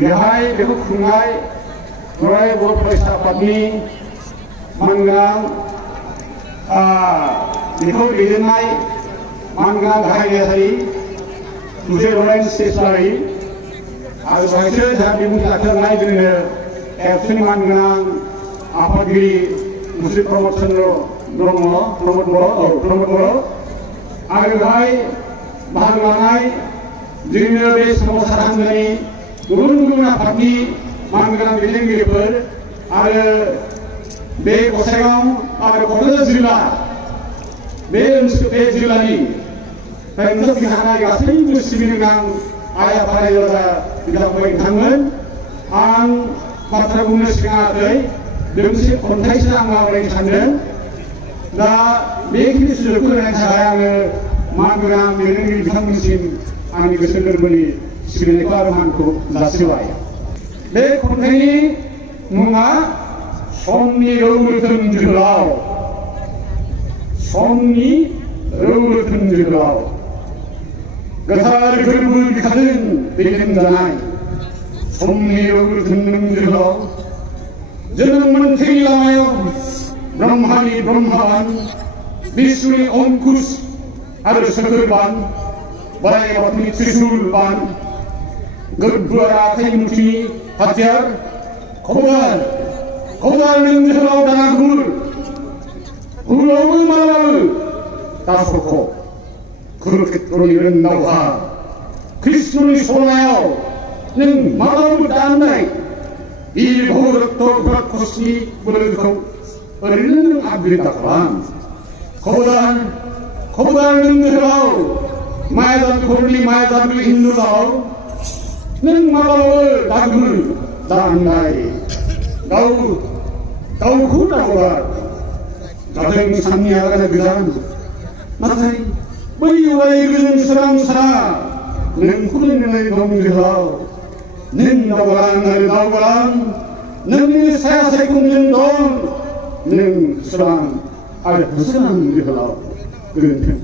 बेहाय बेखौ खुंनाय दुलाराय बर' फरायसा आफादनि मानगोनां बेखौ दैदेननाय मानगोनां गाहाय नेहाथारि सुजय लरेन्स इस्लारि आरो बेहायसो जोंहा बिबुंथि लाखिलांनाय जोंनो एबसुनि मानगोनां आफादगिरि मुस्रि प्रमद चन्द्र ब्रह्म प्रमद बर' आरो बेहाय बाहागो लानाय जोंनो बे सोमावसार हान्जानि गुबुन गुबुन आफादनि मानगोनां दैदेनगिरिफोर आरो बे गसाइगाव आरो क'क्राझार जिल्ला बे जिल्लानि नुजाफैनो हानाय गासैबो सिबिनो आइ आफा रायजो राजा बिदा-फंबाय नोंथांमोन आं बाथ्रा बुंनो सिगाङाखै दोंसे खन्थाइसो आं आवरायनो सानदों दा बेखिनि सुजुगखौ होनायनि थाखाय आङो मानगोनां दैदेनगिरि बिथांमोननिसिम आंनि गोसो गोरबोनि सिबिनायखौ आरो मानखौ जासिबाय। बे खन्थाइनि मुङा समनि रौ रोथोन जोहोलाव। समनि रौ रोथोन जोहोलाव गोथार गोरबो बिखाजों दैदेनजानाय समनि रौ रोथोन जोहोलाव जोनोम मोनथायनि लामायाव ब्रह्मानि ब्रह्मबान बिष्णुनि अंकुश आरो सोखोरबान बोराइ बाथौनि त्रिशुल बान गोरबोआर आखाइ मुथिनि हाथियार खबदार नों जोहोलाव दानागुर हुलावबो मालाबो दासख' कुरुक्षेत्रनि दावहा कृष्णनि सल'मायाव नों माब्लाबाबो दाननाय वीर भगदत्त राक्षसनि बोलोखौ ओरैनो नों आपग्रेड दाखालाम। खबदार नों जोहोलाव मायाजालखरनि मायाजालि हिन्दु दाव नों माब्लाबाबो दागुर दाननाय दाउखौ दावगार जादों साननि आगान गोजान नाथाय बै अराय गोजोन सोरांसारा नोंखौनो नेनाय दं जोहोलाव नों दावगालां नोंनि साया सायखंजों दं नों सोरां आरो होसोनां जोहोलाव गोजोन्थों।